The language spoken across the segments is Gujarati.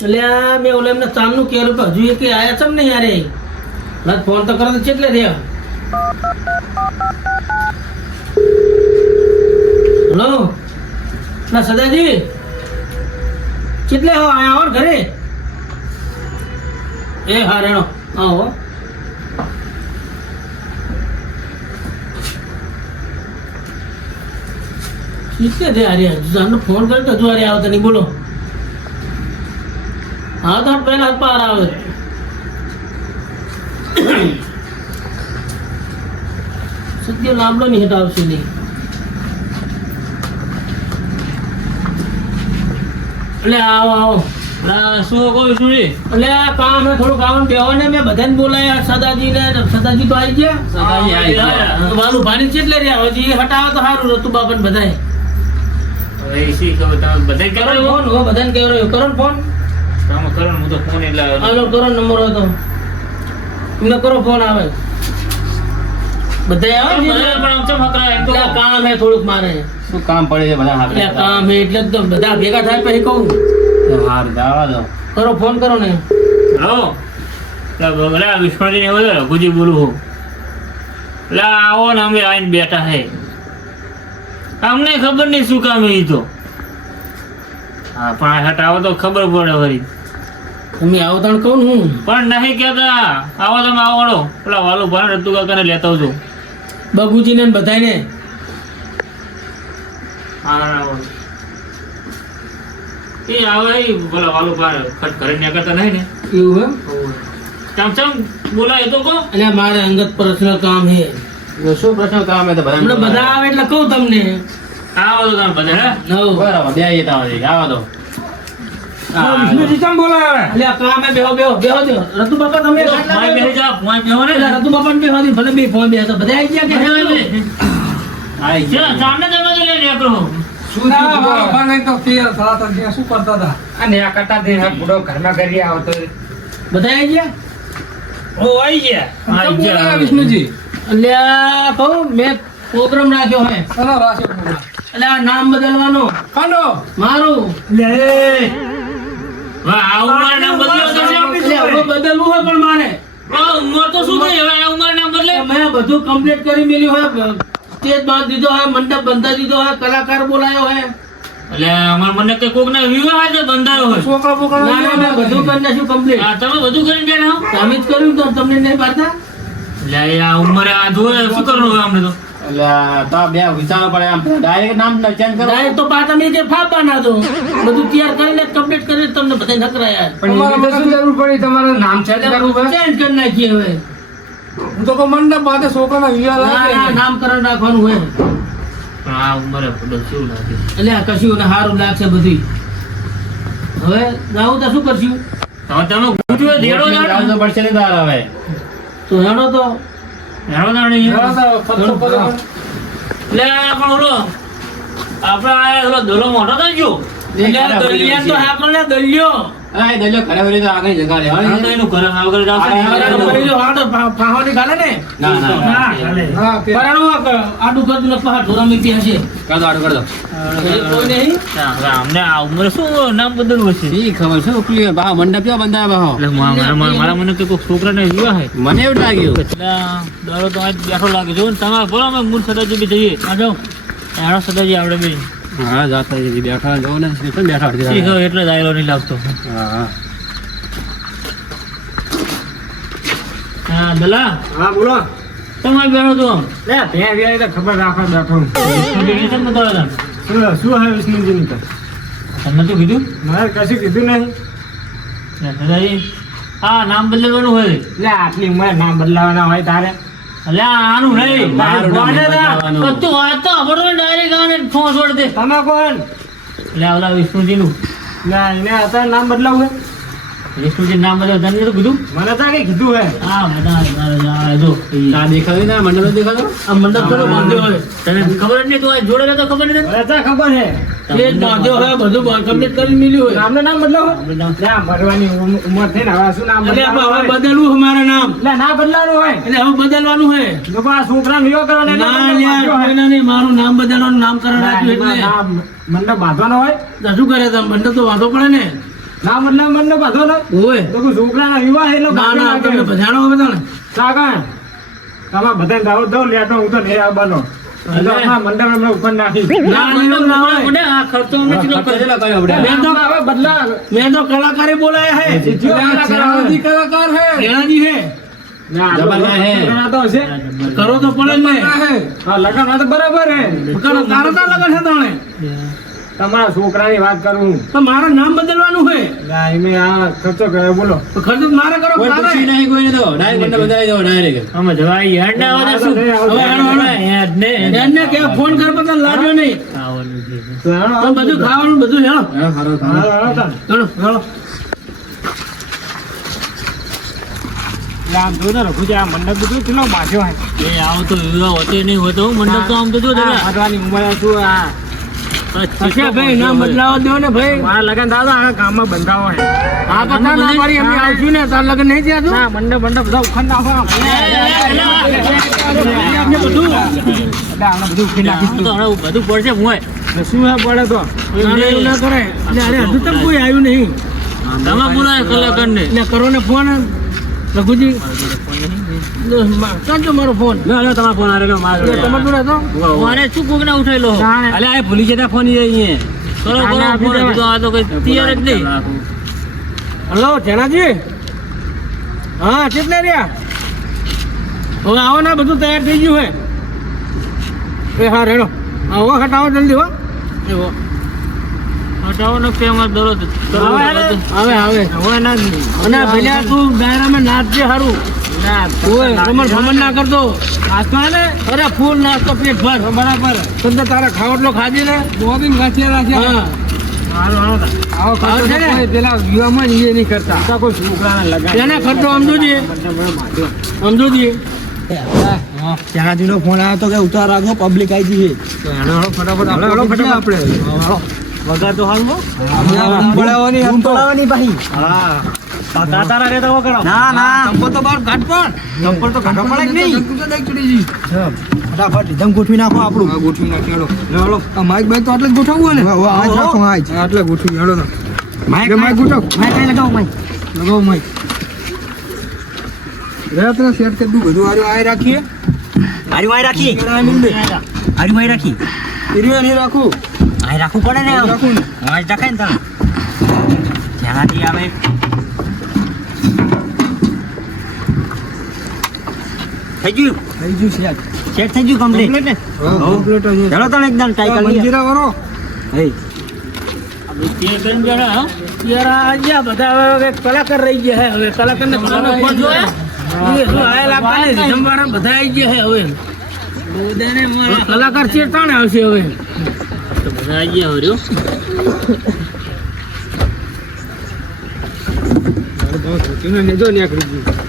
એટલે આ મેં ઓલે એમને સામનું કેરું કે હજુ એ કે આયા છે ને યાર એ ફોન તો કરો તો કેટલે રહ્યા હેલો ના સદાજી કેટલે હો આયા આવો ઘરે એ હા રેણો આવો કેટલે રે અરે હજુ ફોન કર્યો તો હજુ અરે આવતા નહીં બોલો હા તો પહેલા પાર આવે સત્ય લાંબડો નહીં હટાવશે નહીં એટલે આવો આવો શું કહું છું એટલે આ કામ હે થોડું કામ બેહો ને મેં બધાને બોલાયા સદાજી ને સદાજી તો આવી ગયા સદાજી આવી ગયા. વાલું ભાણી ચેટલે રહ્યા હજી એ હટાવે તો સારું રતુ બાપન બધાય હવે શી ખબર તમે બધાય કરો કરો ફોન હો બધાને કેવો રહ્યો કરો ને ફોન તમે કરો ને હું તો ફોન એટલે હાલો કરો નંબર હોય તો એમને કરો ફોન આવે બધા આવે ને પણ આમ ચમ હકરા એમ તો એટલે આ કામ હે થોડુંક મારે શું કામ પડે છે બધા એટલે આ કામ હે એટલે જ તો બધા ભેગા થાય પછી કહું હાર દાવા દો કરો ફોન કરો ને હેલો બગડા વિશ્વજી ને બોલો રઘુજી બોલું હું એટલે આવો ને અમે આવીને બેઠા હે અમને ખબર નહીં શું કામ એ તો હા પણ આ હટાવો તો ખબર પડે વળી તમે આવો તાણ કહું ને હું પણ નહીં કહેતા આવો તમે આવડો પેલા વાલું ભાન રતુ કાકાને લેતા આવજો બબુજીને ને બધાયને હા એ આવે એ પેલા વાલું ભાન ખટ ઘરે નીકળતા નહીં ને એવું હે ચમ બોલાય તો કહો એટલે મારે અંગત પર્સનલ કામ હે શું પ્રશ્ન કામ હે તો હમણાં બધા આવે એટલે કહું તમને આવો તો તમે બધા હે નવ બરાબર બે આવા દો વિષ્ણુજી કેમ બોલાવે એટલે આ કામ હે બેહો બેહો બેહો દો રતુ બાપા તમે મોય બેહી જા મોય બેહો ને એટલે રતુ બાપા ને બેહો દો ભલે બે ફોન બેહો બધા આવી ગયા કે આઈ ચલો સામને તમે તો લઈ નીકળો બધા આવી ગયા ઓ આવી ગયા આવી ગયા વિષ્ણુજી એટલે આ કહું મેં પ્રોગ્રામ રાખ્યો હે એટલે આ નામ બદલવાનો મારું વાહ આ ઉંમર નામ બદલ્યો તો એટલે હવે બદલવું હોય પણ મારે આ ઉંમર તો શું થઈ હવે આ ઉંમર નામ બદલે મેં બધું કમ્પ્લીટ કરી મેલ્યું હોય સ્ટેજ બાંધી દીધો હોય મંડપ બંધાવી દીધો હોય કલાકાર બોલાયો હોય એટલે અમાર મને કે કોક ને વિવાહ છે બંધાયો હોય ના ના મેં બધું કરી નાખ્યું કમ્પ્લીટ આ તમે બધું કરીને ગયા હો તમે જ કર્યું તો તમને નહીં પાડતા એટલે આ ઉંમરે આ જોવે શું કરવાનું હોય અમને તો એટલે તો બે વિચારો પડે આમ ડાયરેક્ટ નામ ચેન્જ કરો ડાયરેક્ટ તો પા તમે જે ફાપા ના દો બધું તૈયાર કરીને કમ્પ્લીટ કરીને તમને બધા નકરાયા ચેન્જ કરી નાખીએ હવે ના ના નામકરણ રાખવાનું હોય પણ આ ઉંમરે બધું શું લાગે એટલે આ કશું ને સારું લાગશે બધું હવે જાવું તો શું કરશું હવે તમે ગૂંથ્યું દેડો તો પડશે ને તાર હવે તો હેડો તો હેડો દાડે એટલે પણ ઓલો આપણે આ ઓલો દોરો મોટો થઈ ગયો એટલે દલિયા તો આપણને દલિયો આ દલ્યો ખરે વળી તો આગળ જગા રે હા તો એનું ઘરે આગળ જાશે ફાહોની ગાલે ને ના ના આડું કરતું ને પહાડ ઢોરામી ત્યાં છે કર દો કોઈ નહીં હવે અમને આ ઉંમરે શું નામ બદલવું છે ઈ ખબર છે ઉકલી બા મંડપ કેવા બંધાયા બાહો એટલે મારા મને કે કોઈ છોકરાને વિવાહ હે મને એવું લાગ્યું એટલે દરો તો આજ બેઠો લાગે જો ને તમારે બોલો અમે મૂળ સદાજી બી જઈએ આ જાઓ એનો સદાજી આપણે બી હા જાતા જઈ બેઠા જો ને પણ બેઠા શીખો એટલે જ આયલો નહીં લાગતો હા હા દલા હા બોલો તમારે બેઠો તો ખબર રાખવા બેઠો શું હે વિષ્ણુજી તો તમને તો કીધું મારે કશું કીધું નહીં સદાજી હા નામ બદલવાનું હોય એટલે આટલી ઉંમરે નામ બદલાવાના હોય તારે એટલે આનું નહીં મારું નામ બદલાવાનું. કચ્ચું વાત તો ખબર હોય ડાયરેક્ટ આને ફોન છોડ દે તમે કોણ એટલે ઓલા વિષ્ણુજીનું ના એને અત્યારે નામ બદલાવું વિષ્ણુજી નામ બદલ તને તો કીધું મને તો કઈ કીધું હે હા બધા જો આ દેખાયું ને મંડપ દેખાતો આ મંડપ થોડો બાંધ્યો હોય તને ખબર જ નહીં તું આ જોડે રહેતો ખબર નહીં મને તો ખબર હે એ જ બાંધ્યો હોય બધું કમ્પ્લીટ કરી મિલ્યું હોય નામનું નામ બદલાવો ના મરવાની ઉંમર થઈ ને હવે શું નામ એટલે હવે બદલવું અમારું નામ એટલે ના બદલવાનું હોય એટલે હવે બદલવાનું હોય લોકો આ છોકરા વિયો કરવાનો ના યાર નહીં મારું નામ બદલવાનું નામકરણ રાખ્યું એટલે મંડપ બાંધવાનો હોય તો શું કરે તમે મંડપ તો બાંધવો પડે ને ના મતલબ મને બધો ને ઓય તો કોઈ છોકરાના વિવાહ એટલે ના ના તમને બધાનો બધા ને કાકા તમાર બધાને દાવો દો લેટો હું તો નહીં આવવાનો એટલે આ મંડપ અમે ઉપર નાખી ના ના હોય આ ખર્ચો અમે કેટલો કર્યો મેં તો હવે બદલા મેં તો કલાકારે બોલાયા હે રેણાજી કલાકાર હે રેણાજી હે ના જબરના હે તો હશે કરો તો પડે ને હા લગન તો બરાબર હે કરો તારા તા લગન છે તાણે તમારા છોકરાની વાત કરું તો મારું નામ બદલવાનું છે ના એમે આ ખર્ચો કર્યો બોલો તો ખર્ચો મારે કરો કોઈ પૂછી નહીં કોઈને તો ડાયરેક્ટ મને બદલાઈ દો ડાયરેક્ટ અમે જવાઈ હેડ ના આવે શું હવે હેડ ને કે ફોન કર પતા લાડો નહીં ખાવાનું છે તો બધું ખાવાનું બધું હેડો હારો ચલો ચલો આમ જો ને રઘુજી આ મંડપ બધું કેટલો બાંધ્યો હે એ આવ તો વિવાહ હોતે નહીં હોતો મંડપ તો આમ તો જો ભગવાની ઉંમર શું આ અચ્છા ભાઈ ના બદલાવા દો ને ભાઈ મારા લગન દાદા આ ગામમાં બંધાવો હે આ પતા ના મારી અમે આવશું ને તાર લગન નહીં થયા ના મંડપ બધા ઉખંડ નાખો આપણે બધું ઉખંડ નાખીશું તો હવે બધું પડશે મોય શું હે પડે તો એવું ના કરે એટલે અરે હજુ તક કોઈ આવ્યું નહીં તમે બોલાય કલાકાર ને એટલે કરો ને ફોન રઘુજી કાઢજો મારો ફોન લો તમારો ફોન આરે મારો તમે બોલા તો મારે શું કોક ના ઉઠાઈ લો અલે આ ભૂલી જતા ફોન અહીંયા કરો ફોન તો આ તો કઈ તૈયાર જ નહીં હલો જેનાજી હા કેટલે રહ્યા હવે આવો ને બધું તૈયાર થઈ ગયું હે એ હા રેડો આવો હટાવો જલ્દી હો એવો હટાવો ને કેમ દરરોજ આવે આવે હવે ના અને ભલે તું દાયરામાં નાચજે હારું ના કરતો ને અરે ફૂલ નાસ્તો પેટ ભર બરાબર તમને તારા ખાવટલો ખાજે ને બોબિંગ ગાંઠિયા રાખ્યા પેલા યુવામાં એ નહીં કરતા કોઈ છોકરાને લગાડે એને ખર્ચો સમજો ત્યાંથી નો ફોન આવ્યો તો કે ઉતાર રાખો પબ્લિક આવી જઈએ ફટાફટ આપણે વગર તો હાલમાં પડાવવાની ભાઈ હા તારા રે તો વગડો ના ના ચંપલ તો બાર ઘાટ પર ચંપલ તો ઘાટો પડે નહીં ફટાફટ ધમ ગોઠવી નાખો આપણું ગોઠવી નાખી હેડો હેડો આ માઈક બાઈક તો આટલે જ ગોઠવવું ને આજ રાખો આજ આટલે ગોઠવી હેડો ના માઈક ગોઠવ માઈક કઈ લગાવો માઈક રે તો સેટ કરી દઉં બધું આરી રાખીએ આરી રાખી ઈરિયો નહીં રાખું આઈ રાખવું પડે ને રાખું ને આજ દેખાય ને તમે જ્યાંથી આવે થઈ ગયું સેટ થઈ ગયું કમ્પ્લીટ ને કમ્પ્લીટ ચલો તો એકદમ ટાઈકલ મંજીરા વરો હે આપણે કે કરી જરા યાર આયા બધા હવે કલાકાર રહી ગયા હે હવે કલાકાર ને બધાનો ફોન જોયા એ શું આયા લાગતા ને જમવાના બધા આવી ગયા હે હવે બધાને મારા કલાકાર ચેતાણે આવશે હવે તો બધા આવી ગયા હવે બહુ ધોતીને નેજો નીકળી ગયું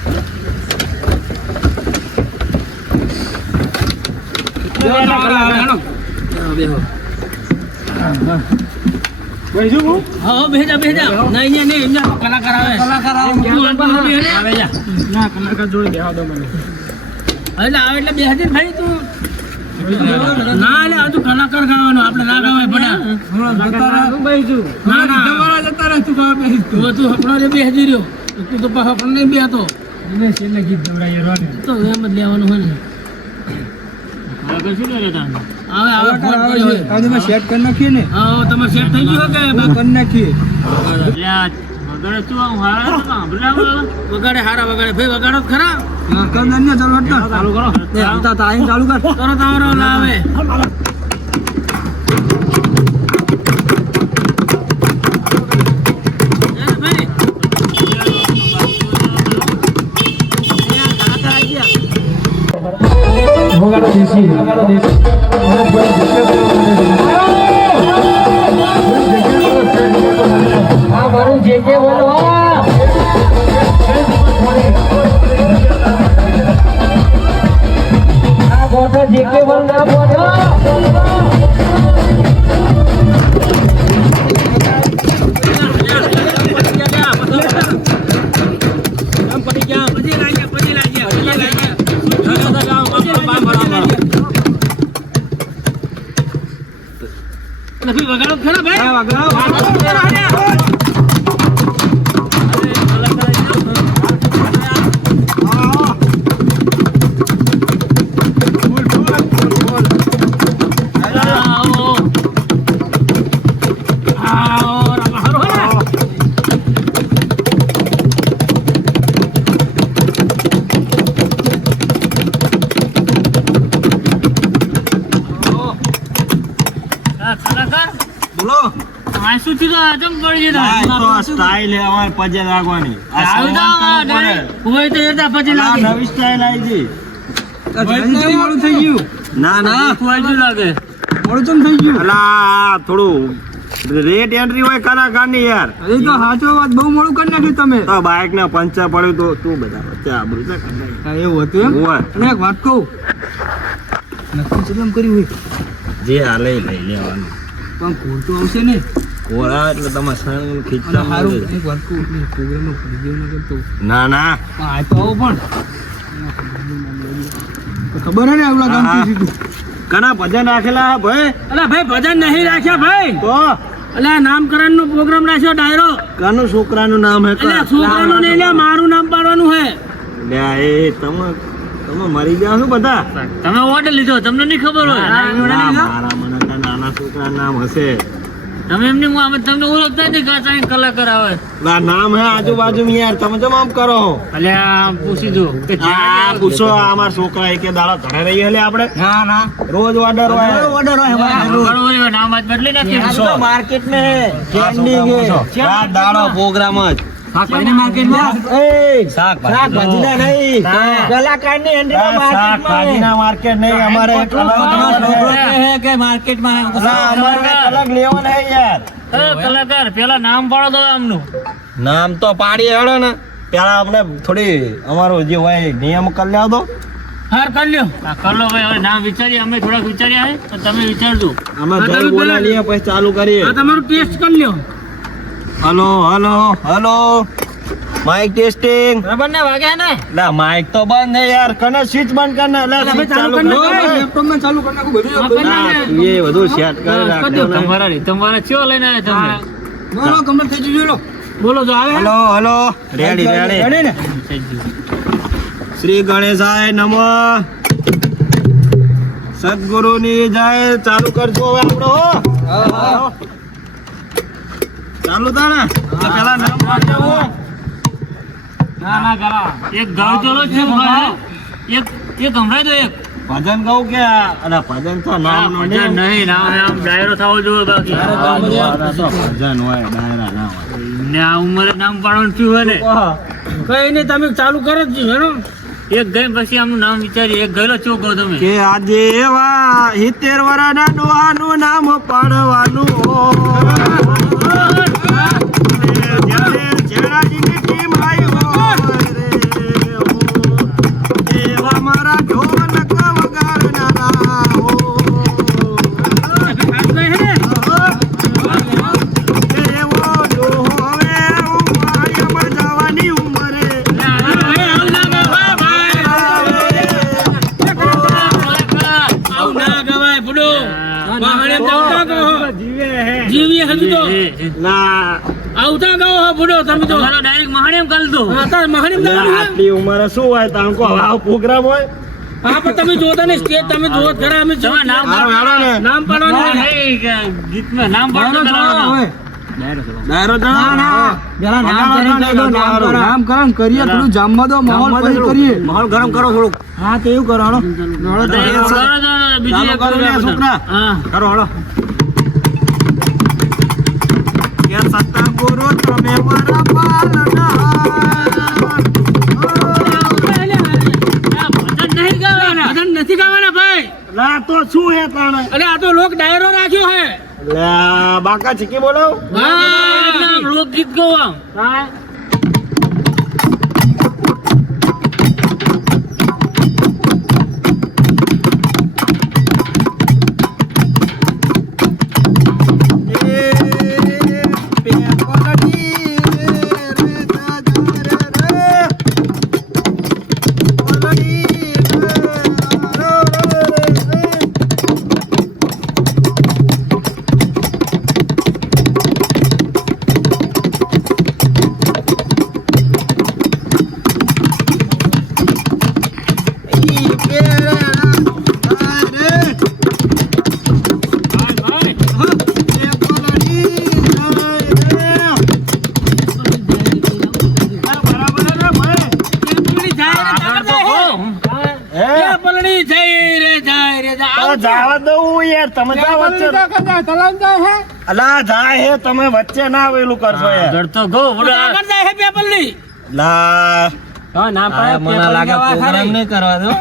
કલાકાર ખાવાનો આપણે ના ગાવાય બેસી રહ્યો તું તો પાછો નહીં બેહતો ગીત તો એમ જ લેવાનું હોય ને સેટ કરી નાખીએ ને હા તમે સેટ થઈ ગયું કે કરી નાખીએ વગાડે હારા વગાડે ભાઈ વગાડો ખરા ચાલુ કરો ચાલુ કર કરો તમારો લાવે મારું જે કે બોલો બોલો જે કે બોલ ના બોલો વગાડો ખરા ભાઈ વગાડો શું થયું તો આચમ પડી જતા સ્ટાઇલ હે અમાર પજે રાખવાની આવી જાઓ ડાયરેક્ટ હોય તો એતા પછી લાગે નવી સ્ટાઇલ આવી મોડું થઈ ગયું ના ખોવાઈ લાગે મોડું ચમ થઈ ગયું અલા થોડું રેટ એન્ટ્રી હોય કલાકારની યાર અરે તો સાચો વાત બહુ મોડું કરી નાખ્યું તમે તો બાઇક ના પંચર પડ્યું તો તું બધા વચ્ચે આબરૂ છે હા, એવું હતું એમ હોય અને એક વાત કહું નક્કી ચલમ કર્યું હોય જે હાલે લઈ લેવાનું પણ કોણ તો આવશે ને કોરા એટલે તમે સંગ અને ખીચતા સારું એક વાત કહું એટલે પ્રોગ્રામમાં ફરી જેવું ના કરતો ના ના પણ આ તો આવો પણ તો ખબર હે ને આવલા ગામ થી સીધું કના ભજન રાખેલા ભાઈ અલા ભાઈ ભજન નહીં રાખ્યા ભાઈ તો અલા નામકરણ નો પ્રોગ્રામ રાખ્યો ડાયરો કાનું છોકરાનું નામ હે અલા છોકરાનું નહીં લે મારું નામ પાડવાનું હે લે એ તમે મરી જાવ છો બધા તમે ઓર્ડર લીધો તમને નહીં ખબર હોય મારા મને કાંઈ નાના છોકરાનું નામ હશે તમે એમની હું અમે તમને ઓળખતા જ નહીં કાચા કલાકાર આવે આ નામ હે આજુબાજુ યાર તમે જેમ આમ કરો અલ્યા પૂછી દો કે આ પૂછો અમારા છોકરા એકે દાડો ઘરે રહીએ એટલે આપણે ના ના રોજ ઓર્ડર હોય બરોબર નામ આજ બદલી નાખી માર્કેટ મે ટ્રેન્ડિંગ હે આ દાડો પ્રોગ્રામ જ શાકભાજી માર્કેટમાં શાકભાજી ના નહીં કલાકારની એન્ટ્રી શાકભાજી ના માર્કેટ નહીં અમારે એક અલગ કે માર્કેટમાં અમારે અલગ લેવલ હે યાર કલાકાર પેલા નામ પાડો દો આમનું નામ તો પાડી હેડો ને પેલા આપણે થોડી અમારો જે હોય નિયમ કરી લેવા દો હાર કરી લ્યો કર લો ભાઈ હવે નામ વિચારીએ અમે થોડાક વિચાર્યા હે તો તમે વિચારજો અમે ઘરે બોલાવીએ પછી ચાલુ કરીએ તમારું ટેસ્ટ કરી લ્યો hello hello hello mike testing બરાબર ને વાગે ને લા માઇક તો બંધ હે યાર કને સ્વિચ બંધ કરના લા સ્વિચ ચાલુ કર લેપટોપમાં ચાલુ કરી નાખું બધું એ બધું સેટ કરી રાખજો તમારા ચો લઈને આવ્યા તમે બોલો કમ્પ્લીટ થઈ ગયું લો બોલો જો આવે હલો હલો રેડી રેડી ને શ્રી ગણેશાય નમઃ સદગુરુની જય ચાલુ કરજો હવે આપણો હો ચાલુ તાણા પેલા નામ વાંચો ના કરા એક ગાવ ચલો છે ભાઈ એક હમણાં દો એક ભજન કહું કે અરે ભજન તો નામ નો ભજન નહીં નામ ડાયરો થવો જોઈએ બાકી ભજન હોય ડાયરા ના હોય ને આ ઉંમરે નામ પાડવાનું થયું હોય ને કઈ નહીં તમે ચાલુ કરો જ હેનો એક ગઈ પછી આમનું નામ વિચારીએ એક ગયેલો ચોક કહો તમે કે આજે એવા 70 વર્ષના ડોહાનું નામ પાડવાનું જ્યારે જેડાજીની ટીમ આવી હોય રે એવા મારા ઢોલક વગાડનારા હો એવો ડોહો હવે ઉંમરે જવાની ઉંમરે જીવીએ હજુ તો ના આવતા ગયો હો બુડો તમે તો ડાયરેક્ટ મહાણેમ કરી દો હા તો મહાણેમ આટલી ઉંમરે શું હોય તાંકો આવો પ્રોગ્રામ હોય હા પણ તમે જોતા ને સ્ટેજ તમે જોવો જરા અમે નામ નામ પાડવાનું ગીતમાં નામ પાડવાનું ડાયરો પેલા નામ કરણ કરીએ થોડું જામવા દો માહોલ પછી કરીએ માહોલ ગરમ કરો થોડુંક હા તો એવું કરો હાલો બીજી છોકરા હા કરો હળો કે સત્તા ગુરુ તમે મારા પાલના ભજન નથી ગાવાના ભાઈ લા તો શું હે તાણે અરે આ તો લોક ડાયરો રાખ્યો હે લે બાકા ચીકી બોલાવ હા લોકગીત ગવા હા રે જા તો જાવા દઉં યાર તમે જા વચ્ચે અલા જાય હે તમે વચ્ચે ના આવેલું કરશો યાર આગળ તો ગો વડા આગળ જાય હે પેપર લઈ લા ના પાડે મને લાગે પ્રોગ્રામ નહીં કરવા દો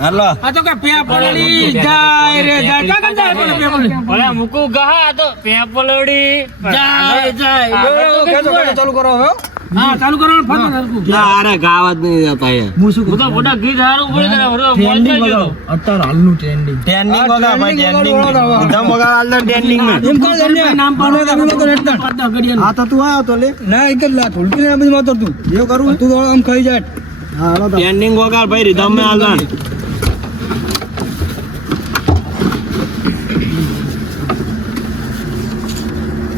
હાલો આ તો કે પેપર લઈ જાય રે જાય કાકા જાય પેપર લઈ ભલે મુકુ ગહા તો પેપલડી જાય જાય ચાલુ કરો હવે હા ચાલુ કરવાનું ફટ હરકું અરે ગાવા જ નહીં જતા યાર હું શું હું તો મોટા ગીત હારું પડી કરે ટ્રેન્ડિંગ વગાડો અત્યારે હાલનું ટ્રેન્ડિંગ ટ્રેન્ડિંગ વગા ભાઈ ટ્રેન્ડિંગ એકદમ વગા હાલ ટ્રેન્ડિંગ માં એમ કહો જલ્દી નામ પાડો તમે લોકો રેડતા પડતા ઘડિયા હા તો તું આયો તો લે ના એક જ લા થોડું ને બધી માતર તું જે કરું તું તો આમ ખાઈ જાય હા હાલો તો ટ્રેન્ડિંગ વગા ભાઈ રીધમ મે હાલ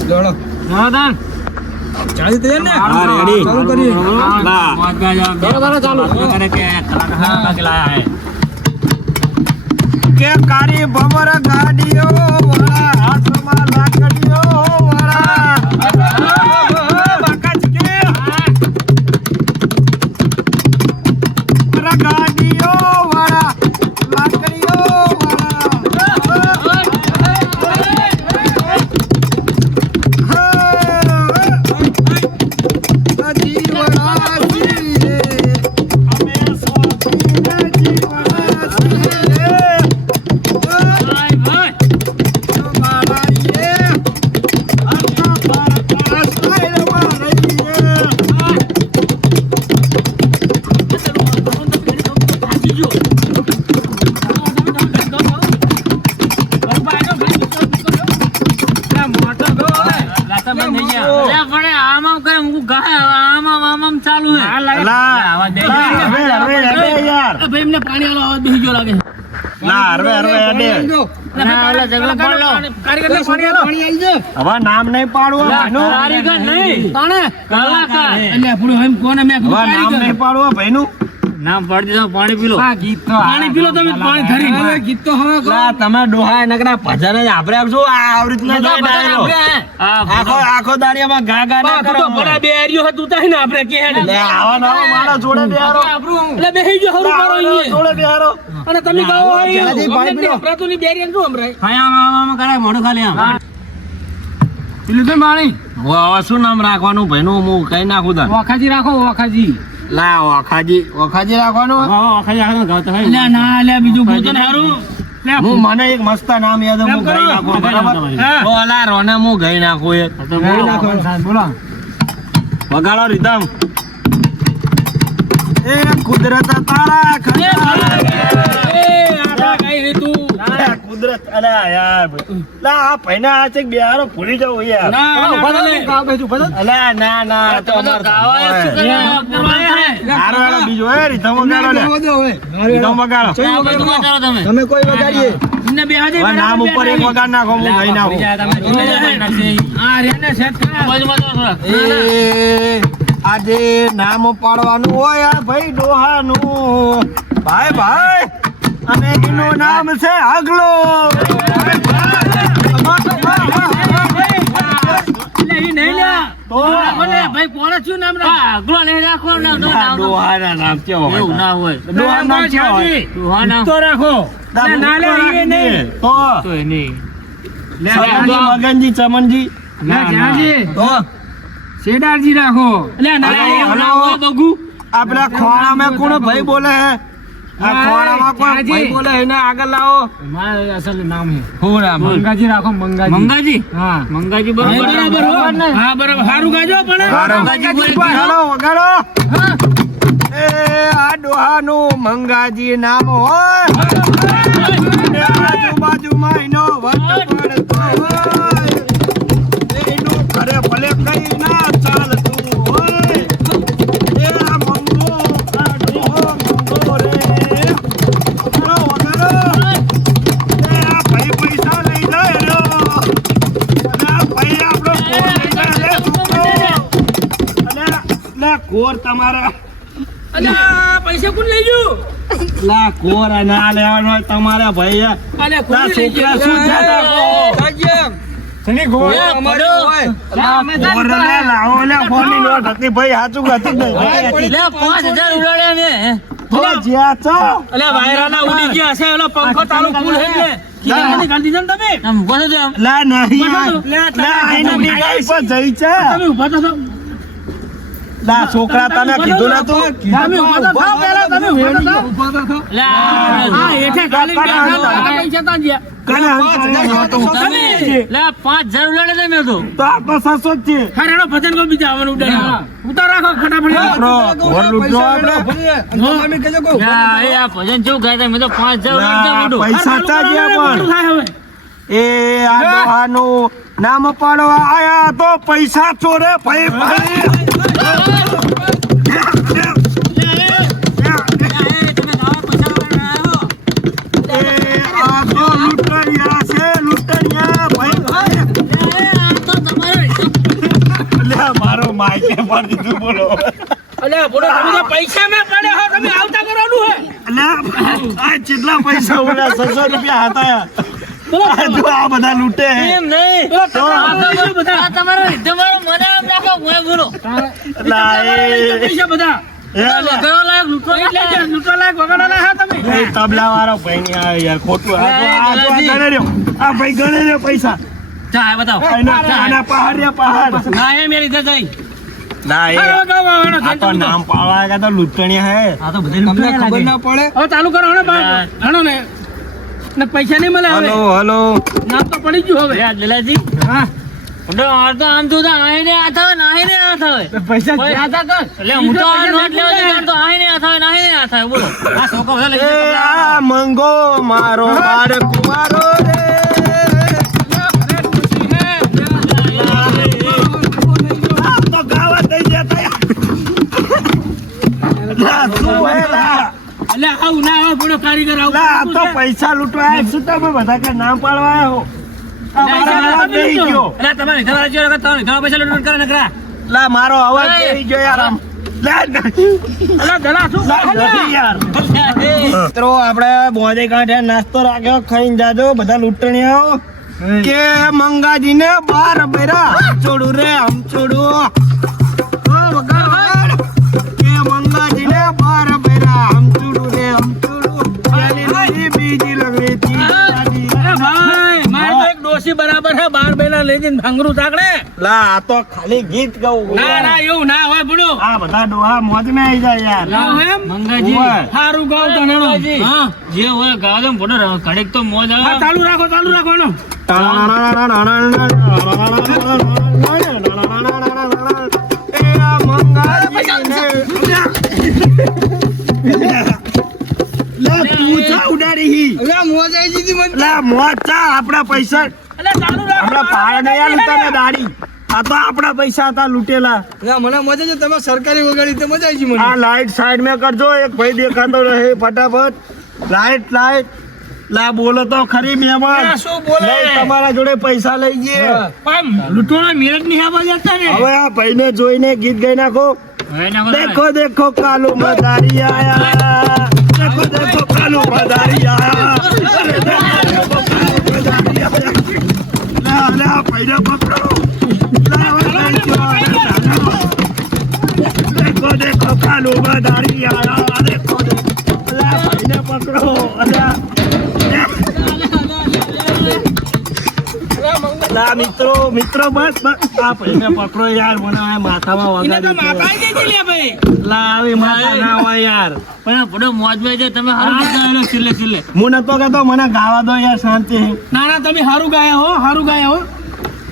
દોડો હા દાન ચાલી તૈયાર ને હા રેડી ચાલુ કરીએ ચાલુ કરે કે કલાકાર કે લાયા હે કે કારી ભમર ગાડીઓ વાળા હાથમાં લાકડીઓ વાળા બાકાજ કે ભમર ગાડીઓ વાળા લાકડીઓ ચાલુ હે યાર ભાઈ એમને પાણી આલો આવાજ બેહી ગયો લાગે ના હરવે અડે જગલો પડલો કારીગરને પાણી આલો પાણી આવી જાય હવે નામ નહીં પાડવું કારીગર નહીં તાણે કલાકાર એટલે આપણું એમ કોને મેં હવે નામ નહીં પાડવું ભાઈનું નામ પાડી દીધો પાણી પીલો પાણી પીલો તમે પાણી ધરી હવે ગીત તો હવે લા તમે ડોહા નકરા ભજન જ આપણે આપશું આ રીતના જાય ડાયરો આખો દાડિયામાં ગા ગા ના કરો બડા બે એરિયો હતું તાહી ને આપણે કે હેડ લે આવા નવા માણસ જોડે બેહારો એટલે બેહી ગયો હરું મારો અહીંયા જોડે બેહારો અને તમે ગાઓ જલ્દી પાણી પીલો. અમરાતુની બેરિયન શું અમરાય આમ કરે મોઢું ખાલી આમ પીલું તો પાણી હવે શું નામ રાખવાનું ભાઈનું હું કઈ નાખું તાર ઓખાજી રાખો ઓખાજી લા ઓખાજી રાખવાનું એટલે ના લે બીજું પોતાને હારું લે હું મને એક મસ્ત નામ યાદ હું ગઈ નાખું બરાબર તો અલા રોને હું ગઈ નાખું એક બોલો વગાડો રીધમ એ કુદરત તારા ખંડા એ આટા કઈ રે તું કુદરત અલા યાર લા આ પૈના આ છે બેહારો ભૂલી જાવ યાર ના અલા ના તો અમાર ગાવા શું કરવાયા હે હારો હારો બીજો એ રીધમ વગાડો લે રીધમ વગાડો તમે તમે કોઈ વગાડીએ ને બે હાજે હવે નામ ઉપર એક વગાડ નાખો હું ગઈ નાખું આ રેને સેટ કર એ આજે નામ પાડવાનું હોય આ ભાઈ ડોહાનું ભાઈ અને એનું નામ છે આગલો એટલે ઈ નહીં લે તો બોલે ભાઈ કોણે શું નામ રાખ આગલો નહીં રાખો ને ડોહાના નામ કેવો હોય? એવું ના હોય ડોહાનું નામ કેવો હોય? ડોહા નામ તો રાખો ના લે ઈ નહીં તો તો એ નહીં ચમનજી, મગનજી ચમનજી ના જાજી તો શેડારજી રાખો એટલે ના હલો, એવું ના હલો. હોય બગુ આ પેલા ખોણામાં કોણ ભાઈ બોલે હે આ ખોણામાં કોણ ભાઈ બોલે એને આગળ લાવો મારું અસલ નામ હે હું નામ મંગાજી રાખો મંગાજી મંગાજી હા મંગાજી બરાબર બરોબર હો હા બરાબર હારું ગાજો પણ વગાડો વગાડો એ આ ડોહાનું મંગાજી નામ હોય એ આજુબાજુમાં એનો વટ પડતો હોય એનું ઘરે ભલે કઈ ના ચાલતું હોય એ આ મંગો આ ડોહો મંગો રે વગાડો વગાડો એ આ ભાઈ પૈસા લઈ જાય રહ્યો અને આ ભાઈ આપણો કોર લઈ જાય રે છોકરો લે કોર તમારા અલ્યા પૈસા કોણ લઈ ગયું લા કોર ના લેવાનો હોય તમારા ભાઈ અલે લા કોણ લઈ છોકરા શું જાતા તને ગોળ અમારે હોય કોર ને લાવો લે ફોનની નોટ હતી ભાઈ સાચું હતી જ નહીં લે 5000 ઉડાડ્યા ને જ્યાં છો અલ્યા વાયરાના ઉડી ગયા હશે ઓલો પંખો તારો ફૂલ હે એટલે કીધા કાઢી દીધા ને તમે આમ ઊભા થો આમ. લા નહીં લા, લા આઈને બીગાઈ પર જઈ છે તમે ઊભા તો થાઓ. લા છોકરા તને કીધું ને તું તમે ઊભા તો થાઓ પહેલા, તમે ઊભા તો થાઓ. લે, હા હેઠે ખાલી બેઠા તો આ પૈસા તાન ગયા. કને તમે લે, 5,000 ઉલાડે તમે તો. તો આ તો 600 જ છે હા રેડો ભજન કો બીજા આવવાનું ઉડાડી ઉતાર રાખો ફટાફટ આપણો ઘર લૂંટો આપણે યા, એ આ ભજન કેવું ગાય તમે તો 5,000 ઉલાડતા લા, મોટું. પૈસા ચાજ્યા મોટું પણ થાય હવે. એ આ ડોહાનું નામ પાડવા આયા તો પૈસા ચોરે ભાઈ ભાઈ તમે ગાવા પૈસા ઉલાડવા આવ્યો. એ આ તો લૂંટણિયા છે લૂંટણિયા ભાઈ ભાઈ એ, આ તો તમારો લે મારો માઈકે પણ દીધું બોલો અલ્યા બોલો તમે તો પૈસા માં પડે હો તમે આવતા કરવાનું હે લે આ કેટલા પૈસા ઓલા 600 રૂપિયા હતા આ જો આ બધા લૂંટે હે એમ નહીં. બોલો તમે આવતા બધા આ તમારો તમારો મને આમ રાખો હું બોલો. લા એ પૈસા બધા એ લે. વગાડો લાયક લૂંટો એટલે લૂંટો લાયક વગાડવાના હા તમે એ તબલા વાળો ભાઈ ની આવે યાર ખોટું આ તો ગણે રહ્યો આ ભાઈ ગણે રહ્યો પૈસા ચા બતાવો. આના પહાડ રે પહાડ ના એ મેરી ઇધર જઈ ના એ હા ગાવ આવવાનો આ તો નામ પાડવા કે તો લૂંટણીયા હે આ તો બધે તમને ખબર ના પડે હવે ચાલુ કરો હણો બાપ હણો ને પૈસા નહીં મળે હવે હલો હલો નામ તો પડી ગયું હવે લેલાજી. હા તો આ તો આમ તો આઈને આ થાય ને આઈને આ થાય. પૈસા કોઈ જ્યાદા કર એટલે હું તો આ નોટ લેવા જતો તો આઈને આ થાય ને આઈને આ થાય બોલો. આ છોકરો બધા લઈ એ જતો. આ મંગો મારો બાર કુવારો રે આ તો ગાવા દઈ જતા લા શું હે લા એટલે આવું ના આવે પૂરો કારીગર આવું લા આ તો પૈસા લૂંટવા આયા શું તમે બધા કે નામ પાડવા આયા હો આ મારા અવાજ બેહી ગયો એટલે તમારે ઘર વાળા જોડે તમે ઘણા પૈસા લૂંટ કરે નકરા. લા મારો અવાજ બેહી ગયો યાર આમ લા અલા દલા શું નથી યાર મિત્રો આપણે બોંધે કાંઠે નાસ્તો રાખ્યો ખાઈને જાજો બધા લૂંટણીઓ કે મંગાજીને બાર બેરા છોડું રે આમ છોડું ઓ વગાડ કે મંગાજીને બાર બેરા આમ છોડું રે આમ છોડું ચાલી લઈ બીજી લગડી થી અરે ભાઈ મારે તો એક ડોશી બરાબર છે 12 મહિના લઈ જઈને ભાંગરું તાકડે લા આ તો ખાલી ગીત ગાવું ના ના એવું ના હોય બડો આ બધા ડોહા મોજ માં આવી જાય યાર એમ મંગાજી ઓય. સારું ગાવ તણો મંગાજી. હા જે હોય ગાવા દો ને ફોટો ઘડીક તો મોજ હા આવે. ચાલુ રાખો એનો એ આ મંગાજીને લા તું ચા ઉડાડી હી અલ્યા મોજ આવી જીધી મને લા મોજ ચા આપણા પૈસા એટલે ચાલુ રાખો આપણા પહાડ ને યાર તમે દાડી આ તો આપણા પૈસા હતા લૂટેલા અલ્યા મને મજા છે તમે સરકારી વગાડી તો મજા આવી ગઈ મને આ લાઈટ સાઈડ में કરજો એક ભાઈ દેખાતો રહે ફટાફટ લાઈટ લાઈટ લા બોલો તો ખરી મહેમાન આ શું બોલે? લઈ તમારા જોડે પૈસા લઈ જઈએ પણ લૂંટોના મિરટ ની આવાજ હતા ને હવે આ ભાઈને જોઈને ગીત ગાઈ નાખો હવે ના બોલો. देखो देखो कालू मदारी आया देखो देखो कालू मदारी आया अरे देखो कालू मदारी आया ला ला पैरा पकड़ो ला भाई जो देखो देखो कालू मदारी आया देखो देखो ला पैरा पकड़ो ला લા મિત્રો મિત્રો બસ બસ આ પૈને પકડો યાર મને આ માથામાં એને તો વગાડી માથા આવી ગઈ લે ભાઈ લા આવી માથા ના હોય યાર પણ આ ફોટો મોજમાં છે તમે હારું ગીત ગાયેલો છેલ્લે છેલ્લે. હું નતો કહેતો મને ગાવા દો યાર શાંતિ ના ના તમે સારું ગાયા હો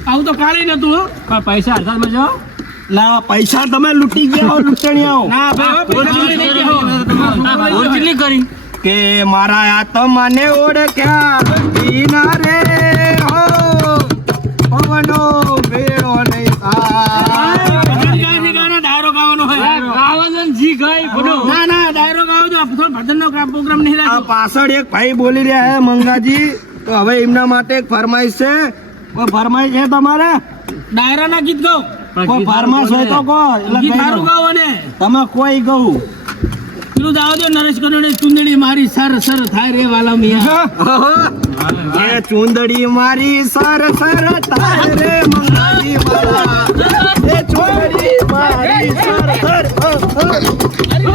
આવું તો કાલે નતું હો પણ પૈસા હાથમાં જો. લા પૈસા તમે લૂંટી ગયા હો લૂંટણીઓ ના ભાઈ હો, પૈસા તમે લઈ ગયા હો. ભૂલ કેટલી કરી. કે મારા આ તો મને ઓળખ્યા ઈના રે હો પવનો ભેળો નહીં થાય ભજન ગાય છે ગાના ડાયરો ગાવાનો હોય ગાવાનું જી ગાય ફોટો. ના ના ડાયરો ગાવો તો થોડો ભજનનો પ્રોગ્રામ નહીં આ રાખો પાછળ એક ભાઈ બોલી રહ્યા હે મંગાજી તો હવે એમના માટે એક ફરમાઈશ છે કોઈ ફરમાઈશ છે તમારે ડાયરાના ગીત ગાઓ કોઈ ફરમાઈશ હોય તો કહો એટલે ગીત કહી સારું દઉં. ગાવો ને તમે કોઈ કહું પેલું દાવ દો નરેશ કનોડે ચુંદડી મારી સર સર થાય રે વાલા મિયા એ ચુંદડી મારી સર સર થાય રે મંગાજી વાલા એ ચુંદડી મારી સર સર લે,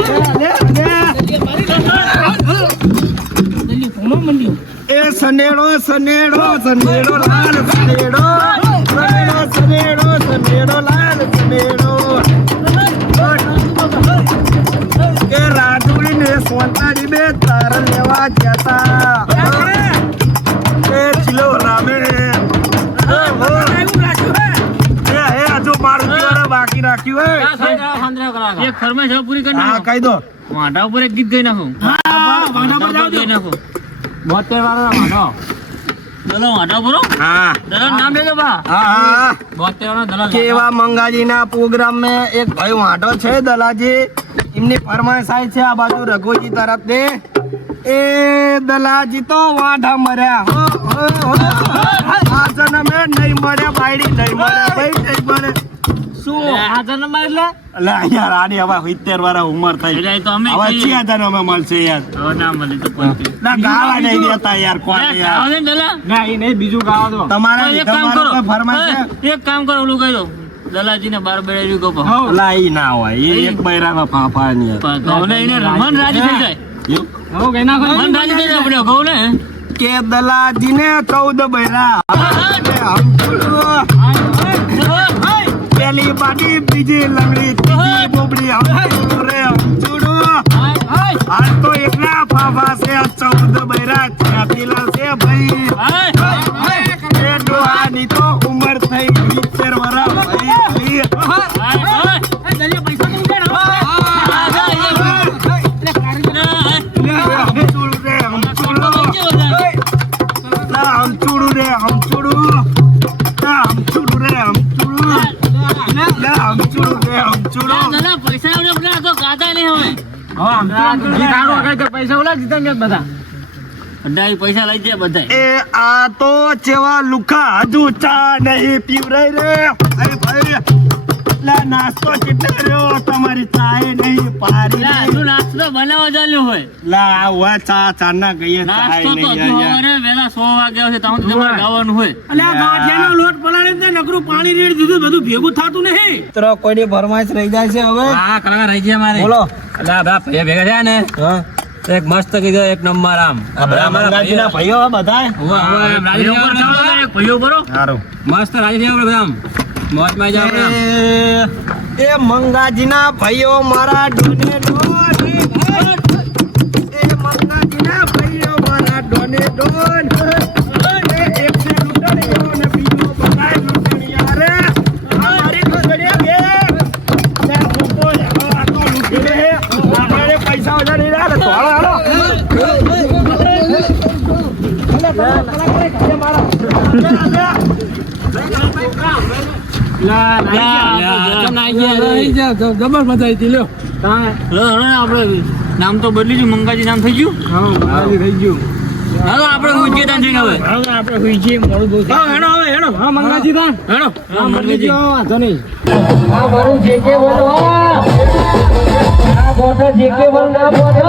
લે, લે. સનેડો સનેડો સનેડો લાલ સનેડો સનેડો સનેડો સનેડો લાલ સનેડો કે રાજુડી ને સોનતાજી બે તાર લેવા જતા એ ચિલો રામે બાકી રાખ્યું હે એક ફરમાઈશ હવે પૂરી કરી હા નાખો. કહી દો વાંઢા ઉપર એક ગીત ગાઈ નાખો. ગાઈ નાખો. 72 વાળા વાંઢો. દલાલ વાંઢા ઉપર હો. હા દલાલ નામ લેજો બા. હા 72 વાળા દલાલ. કેવા મંગાજી ના પ્રોગ્રામ में એક ભાઈ વાંઢો છે દલાજી એમની ફરમાઈશ આવી છે આ બાજુ રઘુજી તરફ દે એ દલાજી તો વાંઢા મર્યા આ જન્મે નહીં મળે બાયડી નહીં મળે ભાઈ નહીં મળે શું આ જન્મ એટલે અલા યાર આની હવે 70 વર્ષ ઉંમર થઈ એટલે તો અમે હવે કહીએ. 6000 અમે મળશે યાર હવે ના મળી તો પહોંચી. ના ગાવા નહીં દેતા યાર કોને આવો યાર ને દલાલ. ના એ નહીં બીજું ગાવા દો. તમારા એક કામ તમારા કરો. કોઈ ફરમાઈશ છે એક કામ કરો ઓલું કહી દો. દલાલજીને 12 બેડા ગો પાવ. અલા ઈ ના હોય એ એક બૈરાના ફાફા ની યાર ગૌને એને મન રાજી થઈ જાય. હવે કઈ નાખો. મન રાજી થઈ જાય આપણે ગૌને. કે દલાજી ને 14 બૈરા પેલી બાટી બીજી લંગડી ત્રીજી બોબડી હમચુડું રે હમચુડું હાલ તો એકલા ફાફા છે 14 બૈરા ક્યાંથી લાવશે ભાઈ એ ડોહાની તો ઉંમર થઈ 70 વર્ષ ભાઈ હમચુડું રે હમચુડું હમચુડું રે હમચુડું હમચુડું રે હમચુડું હમચુડું રે હમચુડું દલાલ પૈસા આવડે આપણે આ તો ગાતા નહીં હવે. પૈસા ઓલા જીતા ગયા બધા. બધા ઈ પૈસા લઈ જાય બધા. એ આ તો ચેવા લુખા હજુ ચા નહીં પીવરાય રે ભાઈ લા નાસ્તો કેટલો રહ્યો તમારી ચાય નહીં પારી લા, નહીં. તું નાસ્તો બનાવવા ચાલ્યો હોય. લા આ હોય ચા ચાના ગઈએ ચાય નાસ્તો તો નહીં હજુ યાર સવારે વહેલા 100 વાગ્યા છે ત્યાં સુધી તમારે ગાવાનું હોય. એટલે આ ગાંઠિયાનો લોટ પલાળે ને નકરું પાણી રેડી દીધું બધું ભેગું થતું નહીં. મિત્રો કોઈની ફરમાઈશ રહી જાય છે હવે હા કલાકાર રહી ગયા મારે બોલો એટલે આ બધા ભાઈઓ ભેગા થયા ને એક મસ્ત કીધું એક નંબર આમ આ બધા અમારા મંગાજીના ભાઈઓ બધાય હવે રાજી ભાઈઓ પર થયા ચાલો ને, એક ભાઈઓ પરો. સારું મસ્ત રાજી થયા આપણે બધા આમ મોજમાં જાવ આપણે આમ. એ મંગાજીના ભાઈઓ મારા ડોને ડોન એ મંગાજીના ભાઈઓ મારા ડોને ડોન એ એક છે લૂંટણીઓ ને બીજો બધાય લૂંટણીયા રે અમારી લૂંટણીયા બે લે મોકો આ તો લૂંટી લે આપણે પૈસા ઓછા નહીં રહ્યા ને તો હાલો જબર મજા આવી લ્યો. લો, લો ને આપણે નામ તો બદલી ગયું, મંગાજી નામ થઈ ગયું. થઈ ગયું. હાલો આપણે ઉજ્જૈન જઈને હવે. હવે આપણે હુઈ જઈએ, મોડું બહુ થાય. હેડો હવે હેડો. હા મંગાજી તાન. હેડો. હા મંગાજી વાંધો નહીં. આ મારું જે કે બોલો આ બોટો જે કે બોલ ના બોલો